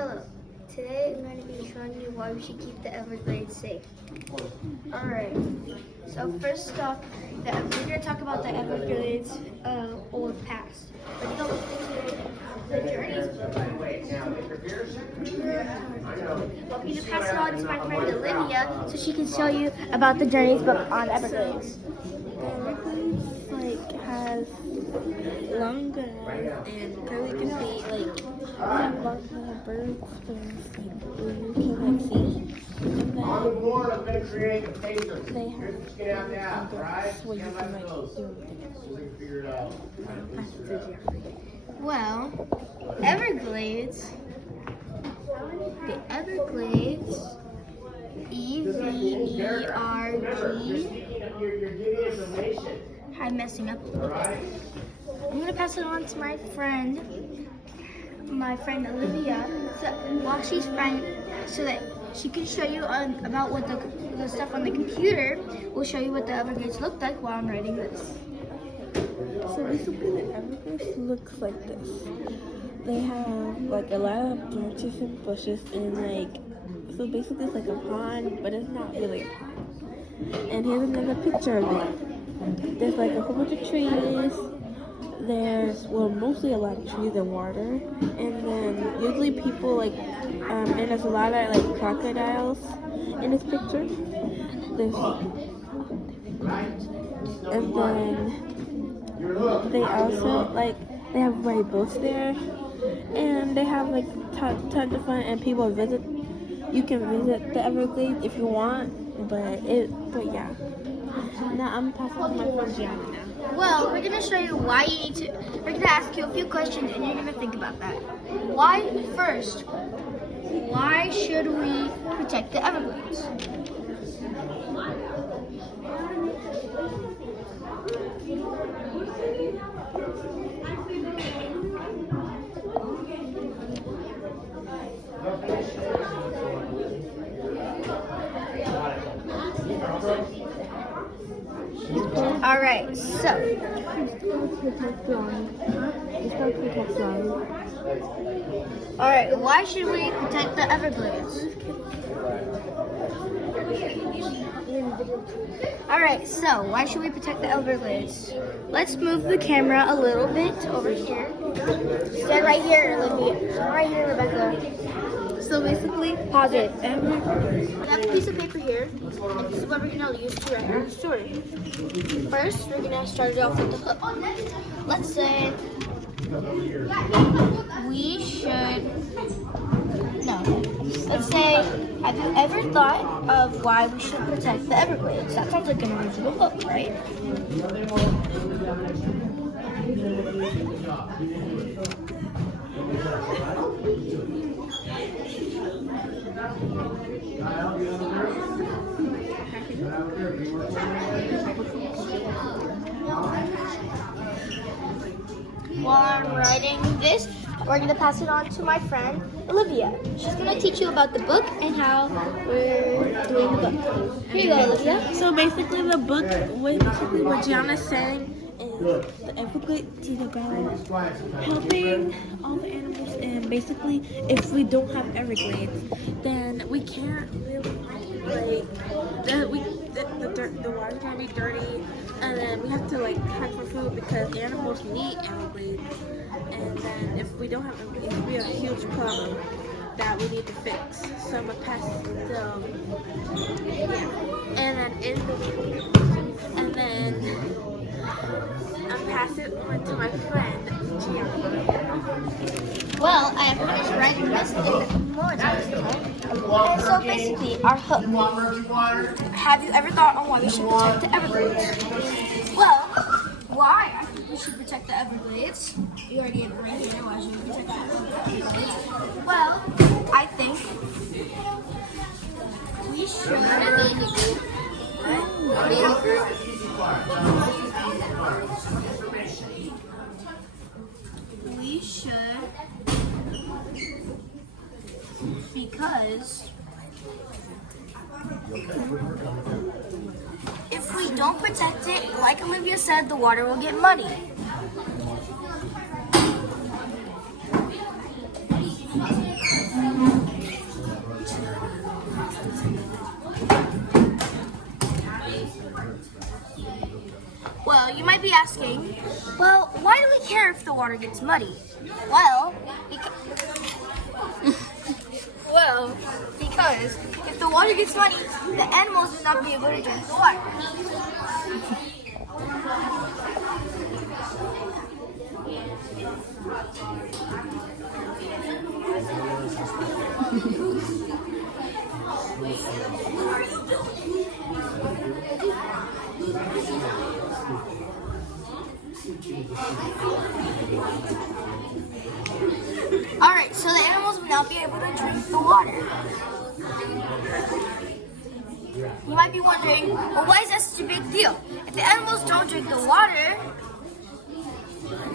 Hello. Today I'm going to be showing you why we should keep the Everglades safe. Alright, so first off, we're going to talk about the Everglades old past. We're going to go the journeys. I'm going to pass it on to my friend Olivia so she can show you about the journeys book on Everglades. Everglades has long grass and curly feet, have lots of birds you can see. And then On the board, I'm going to create a paper. they have where you can Figure it out. Well, Everglades, the Everglades, EVERG. You're giving information. I'm messing up a little bit. I'm gonna pass it on to my friend Olivia, so that she can show you about what the stuff on the computer will show you what the Everglades look like while I'm writing this. So basically the Everglades looks like this. They have a lot of branches and bushes and so basically it's like a pond, but it's not really a pond. And here's another picture of it. There's a whole bunch of trees. There's mostly a lot of trees and water, and then usually people and there's a lot of crocodiles in this picture. And then they also they have boats there, and they have tons of fun, and people visit. You can visit the Everglades if you want, but yeah. Now I'm passing to my friend Gianna now. Well, we're gonna show you why you need to. We're gonna ask you a few questions, and you're gonna think about that. Why should we protect the Everglades? Alright, so alright, why should we protect the Everglades? Alright, so why should we protect the Everglades? Let's move the camera a little bit over here. Stand right here, Olivia. Stand right here, Rebecca. So basically, pause it. I have a piece of paper here. This is what we're going to use to write our story. First, we're going to start it off with the hook. Let's say we should, let's say, have you ever thought of why we should protect the Everglades? That sounds like an original book, right? While I'm writing this, we're going to pass it on to my friend Olivia. She's going to teach you about the book and how we're doing the book. Here you go, Olivia. So basically the book, what Gianna's saying is the Everglades is about helping all the animals, and basically if we don't have Everglades, then we can't really, the water's gonna be dirty, and then we have to hunt for food because animals need Everglades, and then if we don't have Everglades, it'll be a huge problem that we need to fix. So I'm gonna pass and then I'm pass it on to my friend Gianna. Well, I have finished writing this in more time. And so basically, our hook. Have you ever thought on why we should protect the Everglades? Well, why I think we should protect the Everglades? You already have it right here. Why should we protect the Everglades? Well, I think we should. We should, because if we don't protect it, like Olivia said, the water will get muddy. you might be asking, well, why do we care if the water gets muddy? Well, because if the water gets muddy, the animals will not be able to drink the water. Alright, so the animals will not be able to drink the water. You might be wondering, well, why is that such a big deal? If the animals don't drink the water,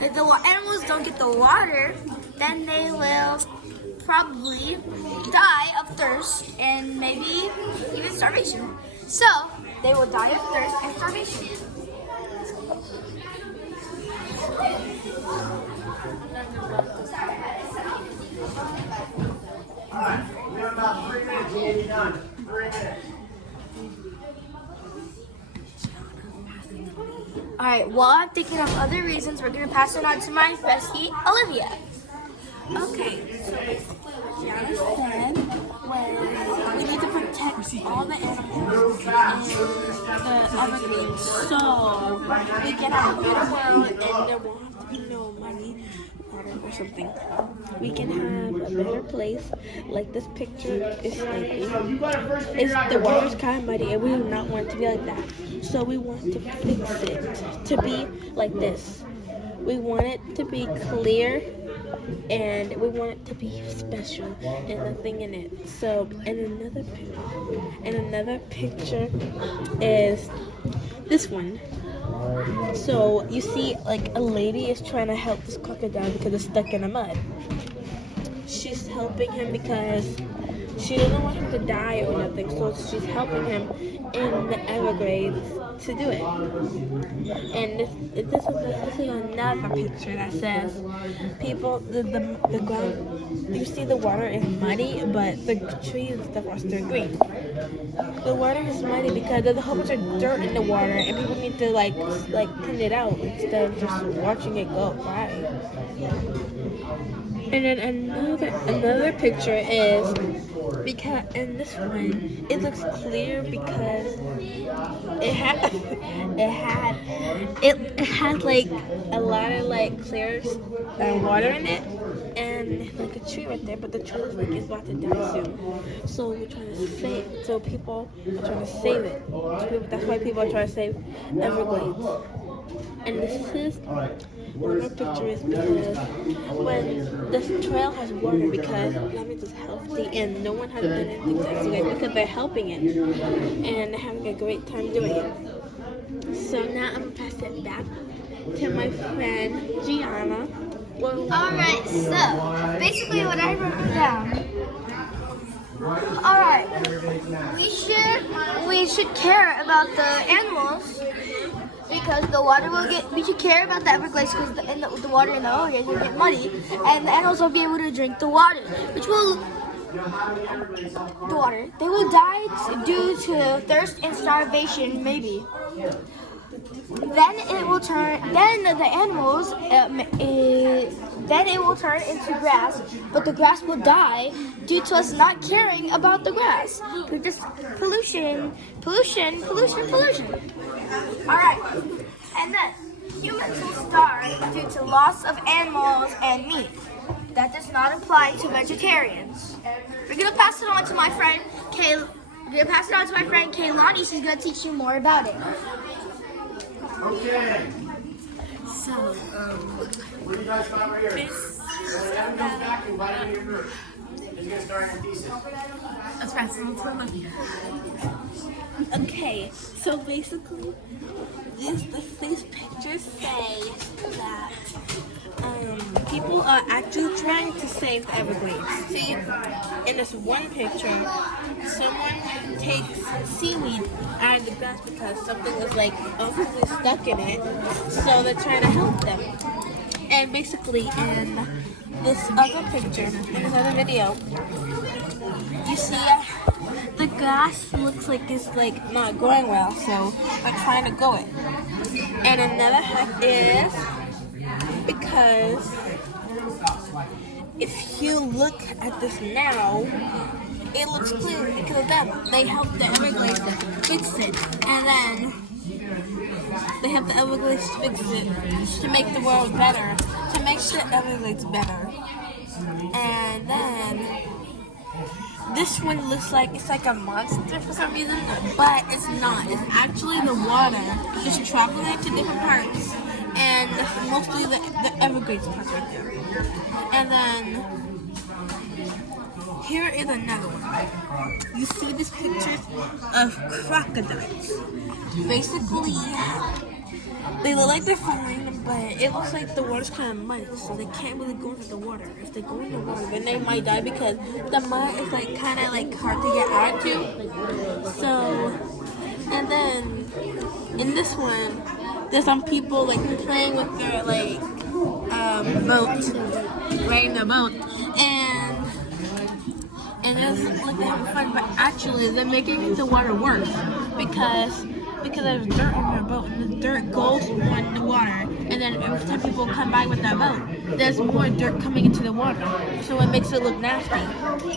if the animals don't get the water, then they will probably die of thirst and maybe even starvation. So, they will die of thirst and starvation. Alright, we have about 3 minutes and you'll be done. 3 minutes. Alright, while I'm thinking of other reasons, we're going to pass it on to my bestie, Olivia. Okay, so basically what Gianna said was we need to protect all the animals in the Everglades so we can have a better world and there won't have to be no money, water, or something. We can have a better place. Like this picture is like the water's kind of muddy and we do not want it to be like that. So we want to fix it to be like this. We want it to be clear and we want it to be special and nothing in it. So, and another picture is this one. So you see, like a lady is trying to help this crocodile because it's stuck in the mud. She's helping him because she doesn't want him to die or nothing. So she's helping him in the Everglades to do it. And this is another picture that says people the ground, you see the water is muddy but the trees and stuff are still green. The water is muddy because there's a whole bunch of dirt in the water and people need to like clean it out instead of just watching it go by. And then another picture is because in this one it looks clear because it had like a lot of like clear water in it and like a tree right there, but the tree looks like it's about to die soon. So we're trying to save. So people are trying to save it. That's why people are trying to save Everglades. And this is another picture is because when this trail has water because that means it's healthy and no one has done anything to Everglades because they're helping it and they're having a great time doing it. So now I'm gonna pass it back to my friend Gianna. Alright, so basically what I wrote down. Alright, we should care about the animals because the water will get. We should care about the Everglades because the water in the Everglades will get muddy, and the animals will be able to drink the water, which will They will die due to thirst and starvation, maybe. Then it will turn. Then the animals. Then it will turn into grass, but the grass will die due to us not caring about the grass. We're just pollution. All right, and then humans will starve due to loss of animals and meat. That does not apply to vegetarians. We're gonna pass it on to my friend Kaylani. She's gonna teach you more about it. Okay. So, What do you guys got right here? When Adam comes back, invite him to your group. He's gonna start your thesis. let's pass it on to Olivia. Okay, so basically, these pictures say that people are actually trying to save the Everglades. See, in this one picture, someone takes seaweed out of the grass because something was like obviously stuck in it, so they're trying to help them. And basically, in this other picture, in this other video, you see the the grass looks like it's like not growing well, so we're trying to grow it. And another hack is because if you look at this now, it looks clean because of them. They helped the Everglades fix it, and then they helped the Everglades fix it to make the world better, to make the Everglades better. And then this one looks like it's like a monster for some reason, but it's not. It's actually the water just traveling to different parts, and that's mostly the Everglades parts right there. And then here is another one. You see these pictures of crocodiles. Basically, they look like they're fine, but it looks like the water's kind of muddy, so they can't really go into the water. If they go in the water, then they might die because the mud is like kind of like hard to get out to. So, and then in this one, there's some people like playing with their like boat, riding their boat, and it doesn't look like they're having fun, but actually they're making the water worse because there's dirt on their boat, and the dirt goes on the water, and then every time people come by with their boat, there's more dirt coming into the water, so it makes it look nasty.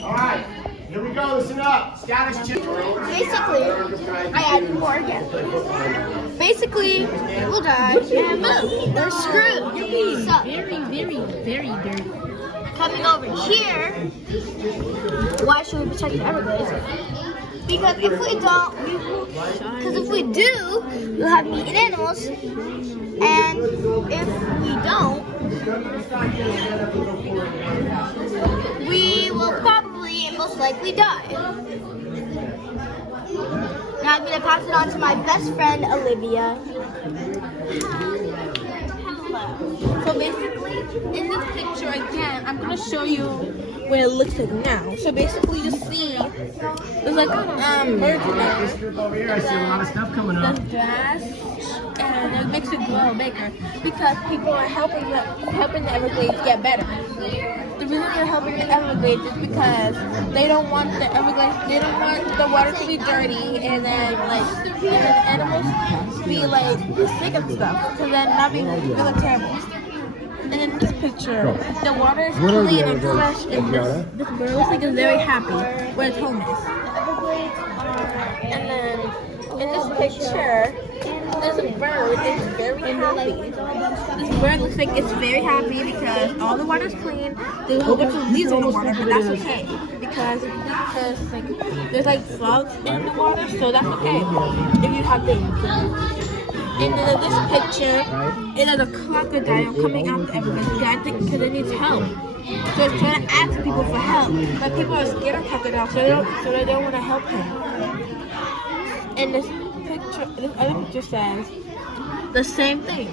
Alright, here we go, listen up. Status check. Basically, I added more again. Basically, people die and move. They're screwed. So, Very dirty. coming over here, why should we protect the Everglades? Because if we don't, we'll have meat and animals, and if we don't, we will probably and most likely die. Now I'm going to pass it on to my best friend, Olivia. So basically, in this picture again, I'm gonna show you what it looks like now. So basically, you see there's like birds This group over here, I see a lot of stuff coming up. there's grass, and it makes it grow bigger because people are helping the Everglades get better. The reason they're helping the Everglades is because they don't want the water to be dirty, and then the animals to be like sick and stuff, because then that'd be really terrible. And in this picture, the water is clean and fresh, and this bird looks like it's very happy where its home is. And then in this picture, there's a bird that's very happy. This bird looks like it's very happy because all the water's clean. There's a whole bunch of leaves in the water, but that's okay because like there's like frogs in the water, so that's okay if you have things. And then in this picture, it is a crocodile coming out the Everglades because it needs help. So it's trying to ask people for help, but people are scared of crocodiles, so they don't want to help him. And this other picture says the same thing.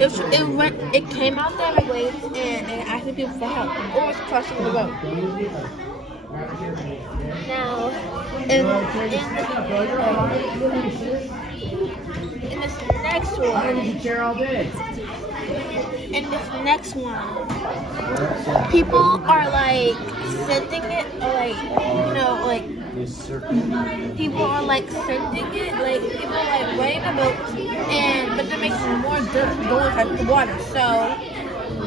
It came out the Everglades and asking people for help, or it's crossing the road. Now, in this next one, people are like sending it, or people are like sending it, like people are like riding a boat, but they're making more dirt going into the water. So,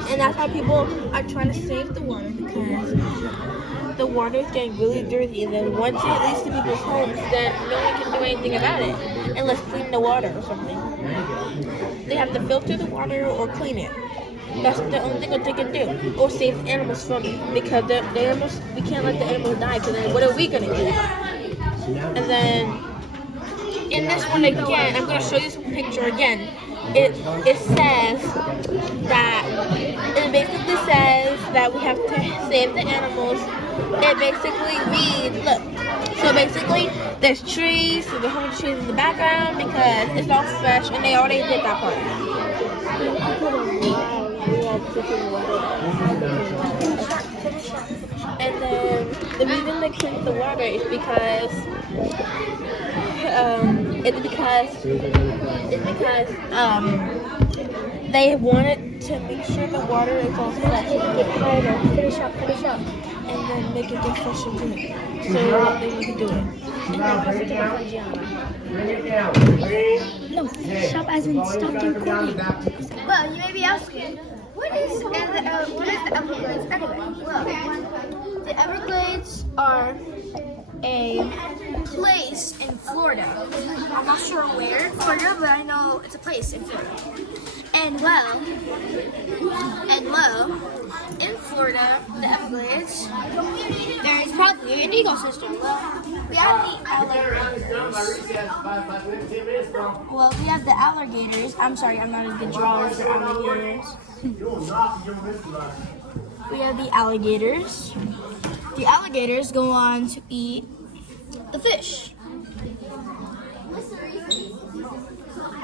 and that's why people are trying to save the water because the water is getting really dirty, and then once it leads to people's homes, then no one can do anything about it unless clean the water or something. They have to filter the water or clean it. That's the only thing that they can do, or save the animals from it, because the animals, we can't let the animals die, because then what are we gonna do? And then in this one again, I'm gonna show you some picture again. It says that it basically says that we have to save the animals. It basically reads, look. So basically, there's trees, there's a whole bunch of trees in the background because it's all fresh, and they already did that part. And then the reason they cleaned the water is because they wanted to make sure the water is all fresh. Finish up. and then make it get fresh and good. So they want to do it. And then Bring it down. Bring it down. No, stop as in stop the recording. Well, you may be asking, what is the Everglades anyway? Well, the Everglades are a place in Florida. I'm not sure where in Florida, but I know it's a place in Florida. And well, in Florida, the Everglades, there is probably an ecosystem. Well, we have the alligators. Well, we have the alligators. I'm sorry, I'm not a good drawer for alligators. We have the alligators. The alligators go on to eat the fish.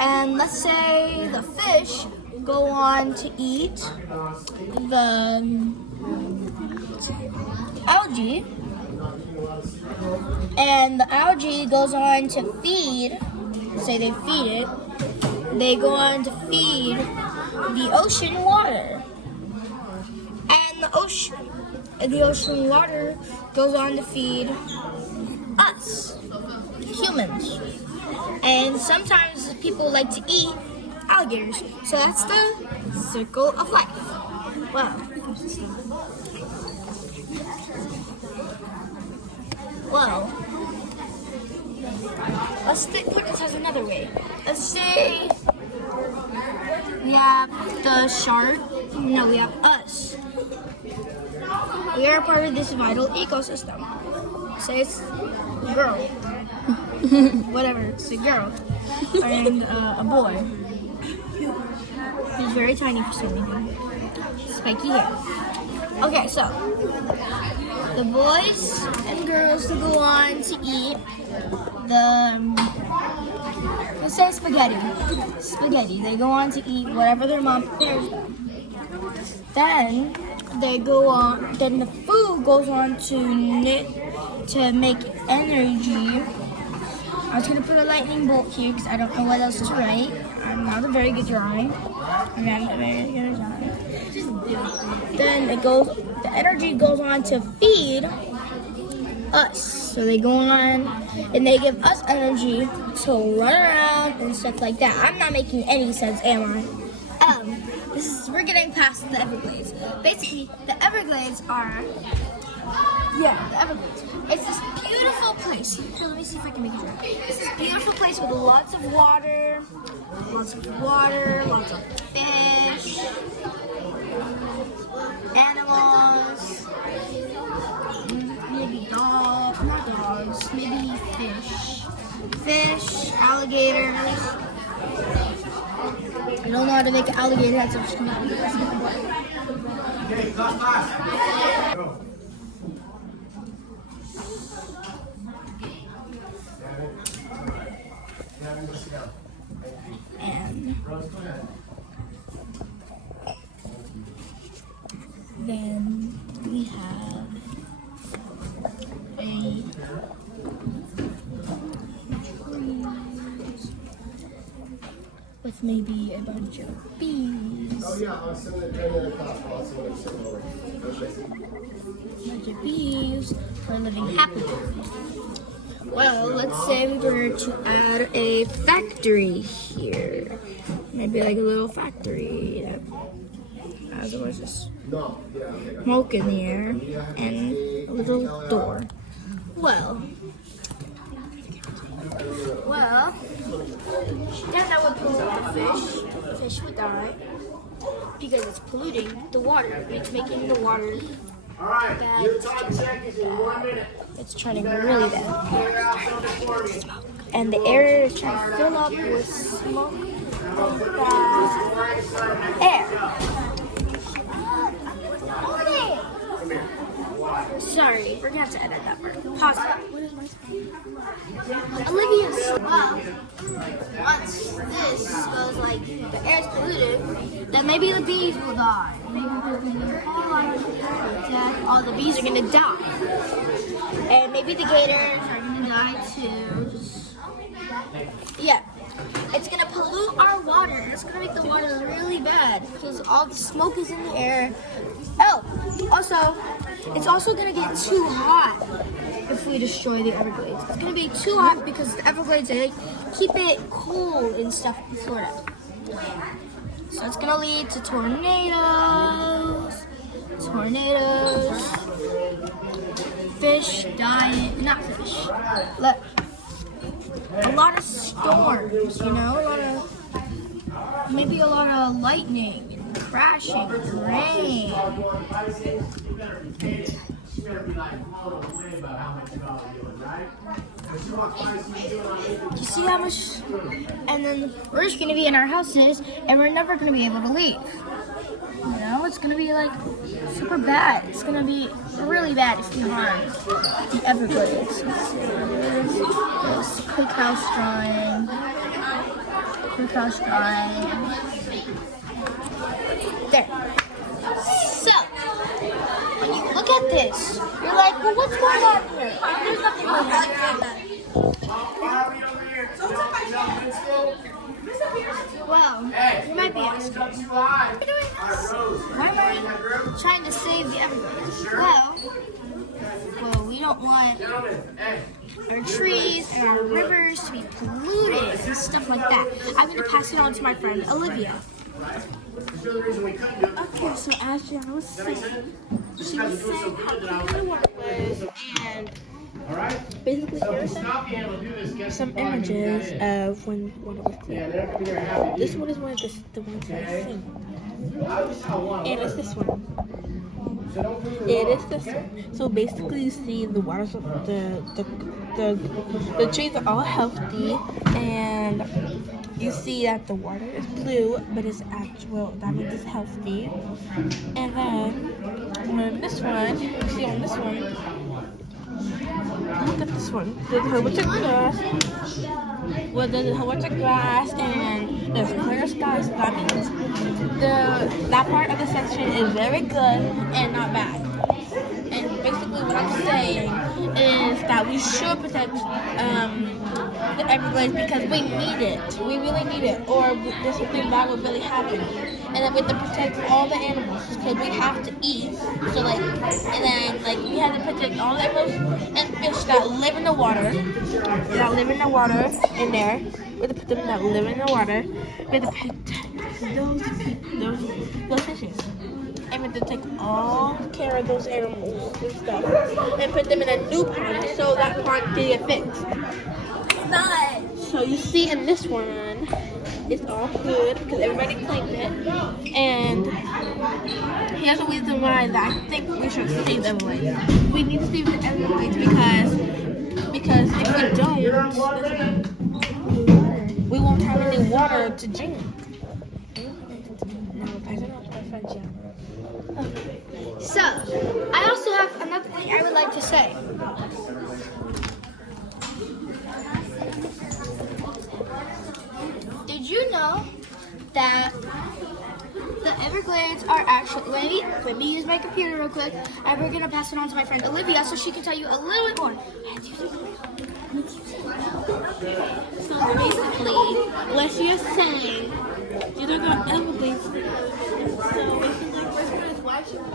And let's say the fish go on to eat the algae. And the algae goes on to feed, say they feed it, they go on to feed the ocean water. And the ocean water goes on to feed us, humans. And sometimes people like to eat alligators. So that's the circle of life. Well, let's put it as another way. Let's say we have the shark. No, we have us. We are part of this vital ecosystem. Say it's a girl. Whatever, it's a girl. And a boy. He's very tiny for some reason. Spiky hair. Okay, so the boys and girls to go on to eat let's say spaghetti. They go on to eat whatever their mom prepares them. Then the food goes on to make energy. I was gonna put a lightning bolt here because I don't know what else to write. I'm not a very good drawing. Then the energy goes on to feed us. So they go on and they give us energy to run around and stuff like that. I'm not making any sense, am I? We're getting past the Everglades. Basically, the Everglades are, the Everglades. It's this beautiful place. Here, let me see if I can make it right. It's this beautiful place with lots of water, lots of fish, animals, maybe not dogs, maybe fish, alligators. I don't know how to make an alligator head, so I'm just gonna do this. Okay, class. Go. And then we have with maybe a bunch of bees. Oh yeah, I'll send it during the other class. I'll send it over. Bunch of bees for living happily. Well, let's say we were to add a factory here. Maybe like a little factory that has a bunch of smoke in the air and a little door. Well, then that would pollute the fish. The fish would die because it's polluting the water. It's making the water All right, bad. your time seconds in 1 minute. It's turning really bad. Clear out something for me. And the air is trying to fill up with smoke air. Sorry, we're gonna have to edit that part. Pause it. What is my time? Olivia's. Well, once this goes like the air's polluted, then maybe the bees will die. Maybe there's gonna be a whole lot of death. All the bees are gonna die. And maybe the gators are gonna die too. Yeah. It's gonna pollute our water. It's gonna make the water really bad because all the smoke is in the air. Oh, also, it's also gonna get too hot if we destroy the Everglades. It's gonna be too hot because the Everglades, they keep it cool and stuff in Florida. So it's gonna lead to tornadoes, fish dying, not fish, a lot of storms, you know, maybe a lot of lightning and crashing, rain. You see how much? And then we're just gonna be in our houses and we're never gonna be able to leave. You know, it's gonna be like super bad. It's gonna be really bad if we harm the Everglades. There's Quick House drawing. There. So, when you look at this, you're like, well, what's going on here? There's nothing going on. Well, you might be asking, what are you doing this? Why am I trying to save the Everglades? Well, we don't want our trees and our rivers to be polluted and stuff like that. I'm going to pass it on to my friend Olivia. Okay, so as Gianna was saying, she was saying how clean the water was, and basically here's some images of when water was clean. This one is one of the ones that I've seen. And it's this one. It is this one. So basically you see the waters of the trees are all healthy, and you see that the water is blue, but it's actual, that means it's healthy. And then on this one, you see on this one, look at this one. There's a whole bunch of grass. Well, there's a whole bunch of grass and there's clear skies. So that means that part of the section is very good and not bad. And basically what I'm saying is that we should protect the Everglades because we need it. We really need it, or there's something bad would really happen. And then we have to protect all the animals because we have to eat. So we have to protect all the animals and fish that live in the water. In there. We have to put them that live in the water. We have to protect those fishes. And we have to take all care of those animals and stuff and put them in a new pond so that pond can get fixed. So you see in this one, it's all good because everybody claimed it. And here's a reason why that I think we should save the Everglades. We need to save the Everglades because if we don't, we won't have any water to drink. So, I also have another thing I would like to say. Did you know that the Everglades are actually, let me use my computer real quick, and we're going to pass it on to my friend Olivia so she can tell you a little bit more. So basically, what you're saying, these are the Everglades. So basically, why should we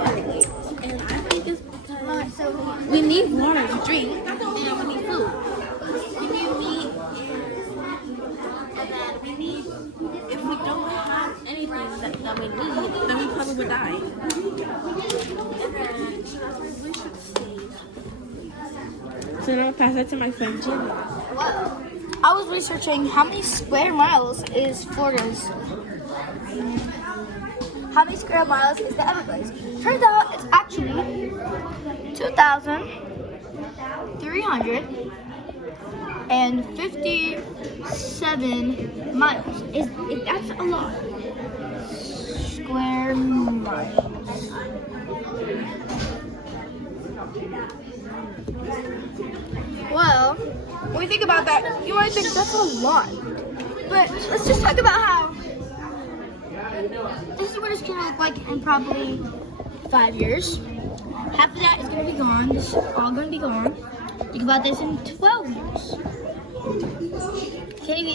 Everglades? And I think it's because we need water to drink, and we need food. We need meat, and then we need, if we don't have anything that we need, then we probably would die. And then, so that's why we should save. So now I'll pass that to my friend Jimmy. Well, I was researching how many square miles is Florida's. How many square miles is the Everglades? Turns out it's actually 2,357 miles. That's a lot. Square miles. Well, when we think about that, you might think that's a lot. But let's just talk about how this is what it's going to look like in probably 5 years. Half of that is going to be gone. This is all going to be gone. Think about this in 12 years. Can't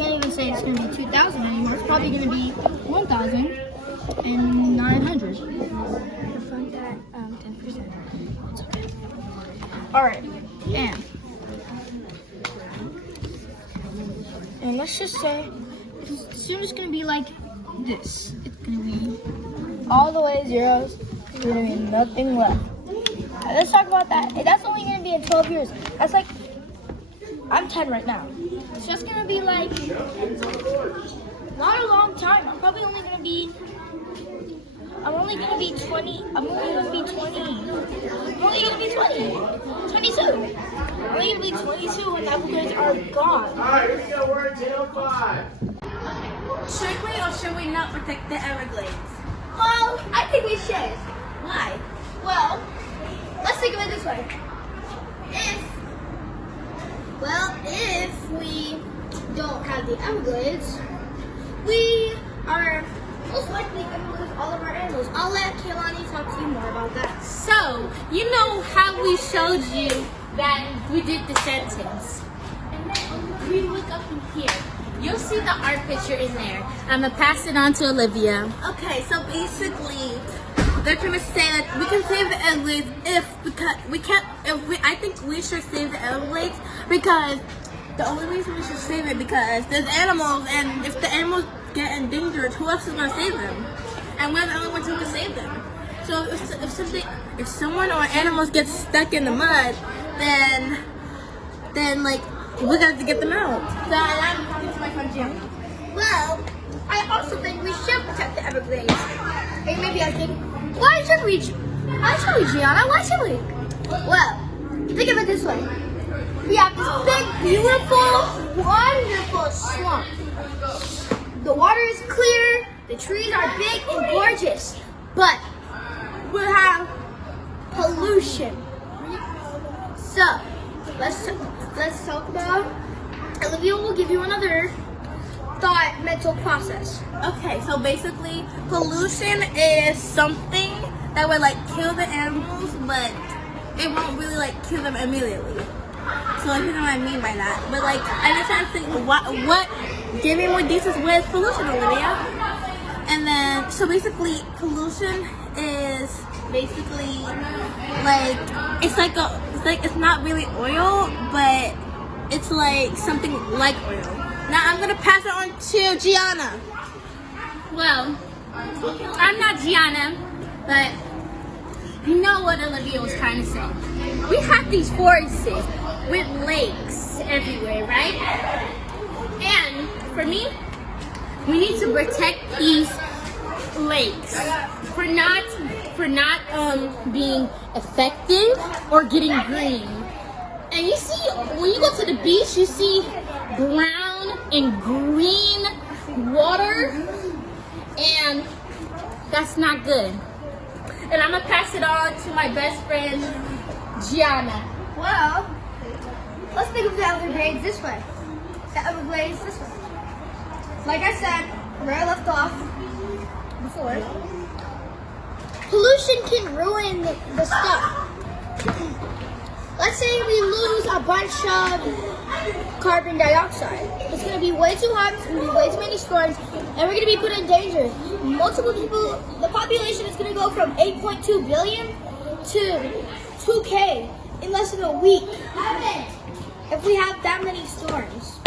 even say it's going to be 2,000 anymore. It's probably going to be 1,900. refund that 10%. It's okay. Alright, and let's just say it's soon just gonna be like this. It's gonna be all the way zeros. There's gonna be nothing left. Let's talk about that. That's only gonna be in 12 years. That's like, I'm 10 right now. It's just gonna be like, not a long time. I'm probably only gonna be 20. I'm only gonna be 20. I'm only gonna be 22. I'm only gonna be 22 when the upgrades are gone. Alright, here we go. We're at 10:05. Should we or should we not protect the Everglades? Well, I think we should. Why? Well, let's think of it this way. If we don't have the Everglades, we are most likely going to lose all of our animals. I'll let Kaylani talk to you more about that. So, you know how we showed you that we did the sentence? And then if we look up in here, you'll see the art picture in there. I'm going to pass it on to Olivia. Okay, so basically, they're trying to say that we can save the Everglades I think we should save the Everglades because the only reason we should save it because there's animals, and if the animals get endangered, who else is gonna save them? And we're the only ones who can save them. So if someone or animals get stuck in the mud, then like we got to get them out. So I'm talking to my friend Jim. Well, I also think we should protect the Everglades. And maybe I think, why should we, Gianna? Why should we? Well, think of it this way. We have this big, beautiful, wonderful swamp. The water is clear, the trees are big and gorgeous, but we have pollution. So, let's talk about, Olivia will give you another mental process. Okay, so basically, pollution is something that would like kill the animals, but it won't really like kill them immediately. So like, you know what I mean by that. But like, I'm just trying to think, what? Give me more details. What is pollution, Olivia? And then, so basically, pollution is basically like it's not really oil, but it's like something like oil. Now I'm gonna pass it on to Gianna. Well, I'm not Gianna, but you know what Olivia was trying to say. We have these forests with lakes everywhere, right? And for me, we need to protect these lakes for not being effective or getting green. And you see, when you go to the beach, you see brown and green water, and that's not good. And I'm gonna pass it on to my best friend, Gianna. Well, let's think of the Everglades this way. The Everglades this way. Like I said, where I left off before, pollution can ruin the stuff. Let's say we lose a bunch of carbon dioxide. It's going to be way too hot, it's going to be way too many storms, and we're going to be put in danger. Multiple people, the population is going to go from 8.2 billion to 2K in less than a week. If we have that many storms.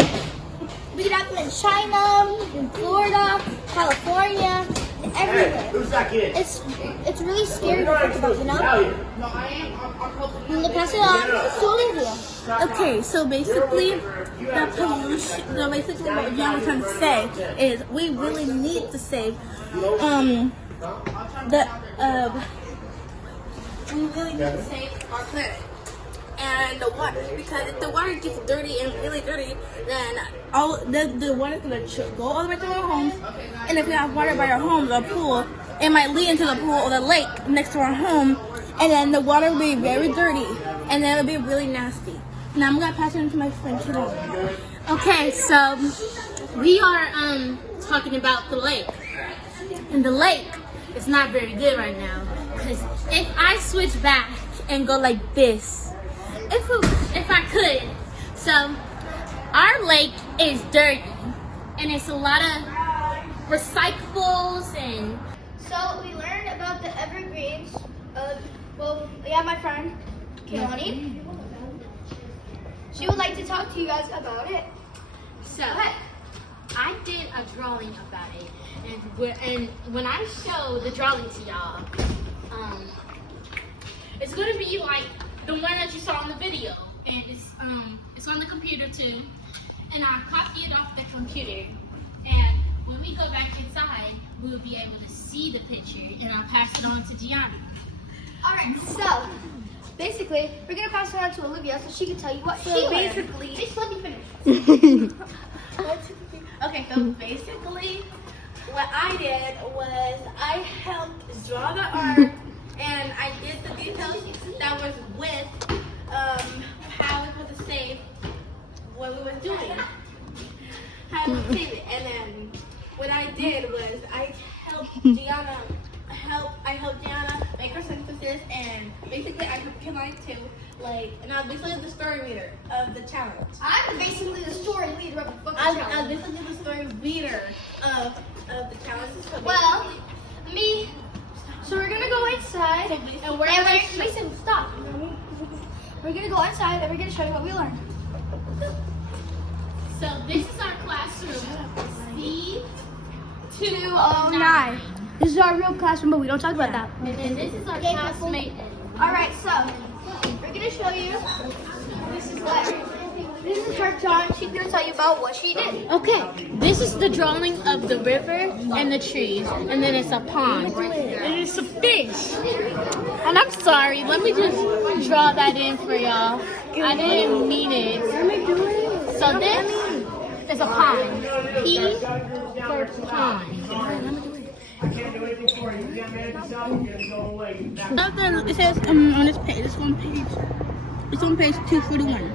We could have them in China, in Florida, California, and everywhere. Who's that kid? It's really scary to think about, you know? I'm gonna pass it on to Olivia. Okay, so basically, the pollution. So basically, what John was trying to say is we really need to save we really need to save our planet and the water, because if the water gets dirty and really dirty, then the water's gonna go all the way to our homes, and if we have water by our homes or pool, it might lead into the pool or the lake next to our home, and then the water will be very dirty, and then it'll be really nasty. Now I'm gonna pass it on to my friend Kiddo. Okay, so we are talking about the lake. And the lake is not very good right now, because if I switch back and go like this, if I could, so our lake is dirty, and it's a lot of recyclables and. So we learned about the Everglades Well, we have my friend, Keone. She would like to talk to you guys about it. So, I did a drawing about it, and when I show the drawing to y'all, it's gonna be like the one that you saw in the video, and it's on the computer too, and I copied it off the computer, and when we go back inside, we'll be able to see the picture, and I'll pass it on to Gianna. Alright, so basically, we're gonna pass it on to Olivia so she can tell you what she learned. Just let me finish. Okay, so basically, what I did was I helped draw the art, and I did the details that was with how it was to save what we were doing. How to save it, and then what I did was I helped Gianna. I helped Gianna make her synthesis, and basically I helped Keone too. And I was basically the story reader of the challenge. I'm basically the story leader of the fucking I was challenge. basically the story reader of the challenge. So Well, so we're gonna go inside, and we're and gonna Mason, stop. We're gonna go inside, and we're gonna show you what we learned. So this is our classroom, C209. This is our real classroom, but we don't talk about that. and then this is our classmate. All right, so we're gonna show you. This is her drawing. She's gonna tell you about what she did. Okay, this is the drawing of the river and the trees, and then it's a pond, and it's a fish. And I'm sorry, let me just draw that in for y'all. I didn't mean it. So this is a pond. P for pond. I can't do anything for you. You can't manage yourself. You're gonna go away. It says on this page. It's on page 241.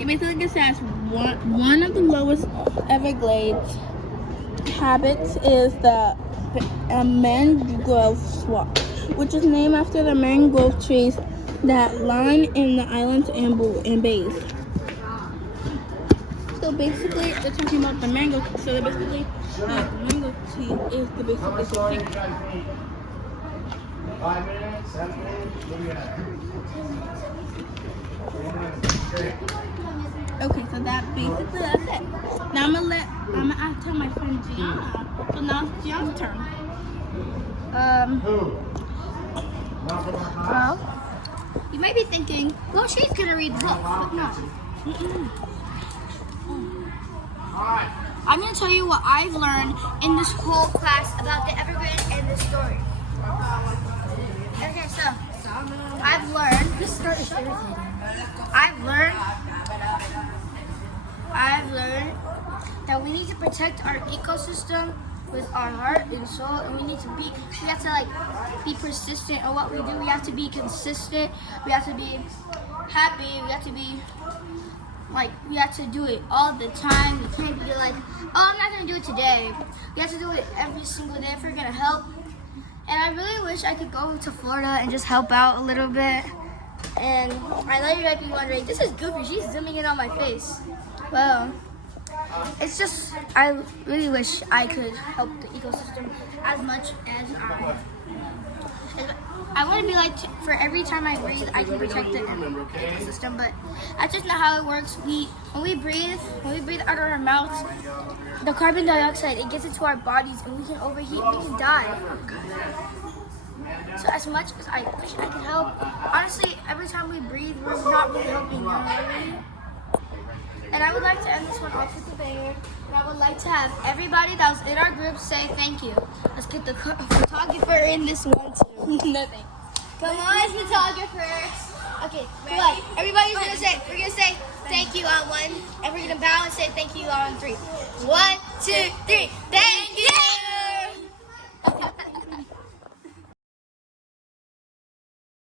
It basically says one of the lowest Everglades habits is the mangrove swamp, which is named after the mangrove trees that line in the islands and bays. So basically, they're talking about the mango. So they're basically, the mango tree is the How much basically longer the you guys need? 5 minutes? 7 minutes? What do you have? 3 minutes. Great. Okay, so that's it. Now I'm gonna tell my friend Gianna. So now it's Gianna's turn. Who? Not from our class? Well, you might be thinking, well, she's gonna read books, but no. Alright. I'm gonna tell you what I've learned in this whole class about the Everglades and the story. Okay, so I've learned that we need to protect our ecosystem with our heart and soul, and we have to be persistent on what we do. We have to be consistent. We have to be happy. We have to do it all the time. We can't be like, oh, I'm not gonna do it today. We have to do it every single day if we're gonna help. And I really wish I could go to Florida and just help out a little bit. And I know you might be wondering, this is Goofy, she's zooming in on my face. Well, it's just, I really wish I could help the ecosystem as much as I want to be like, for every time I breathe, I can protect the ecosystem, but that's just not how it works. When we breathe out of our mouths, the carbon dioxide, it gets into our bodies and we can overheat, we can die. So as much as I wish I could help, honestly, every time we breathe, we're not really helping, you know what I mean? And I would like to end this one off with a banger. And I would like to have everybody that was in our group say thank you. Let's get the photographer in this one too. Nothing. Come on, photographers. Okay, come on. Everybody's we're gonna say thank you on 1, and we're gonna bow and say thank you on 3. 1, 2, 3. Thank you.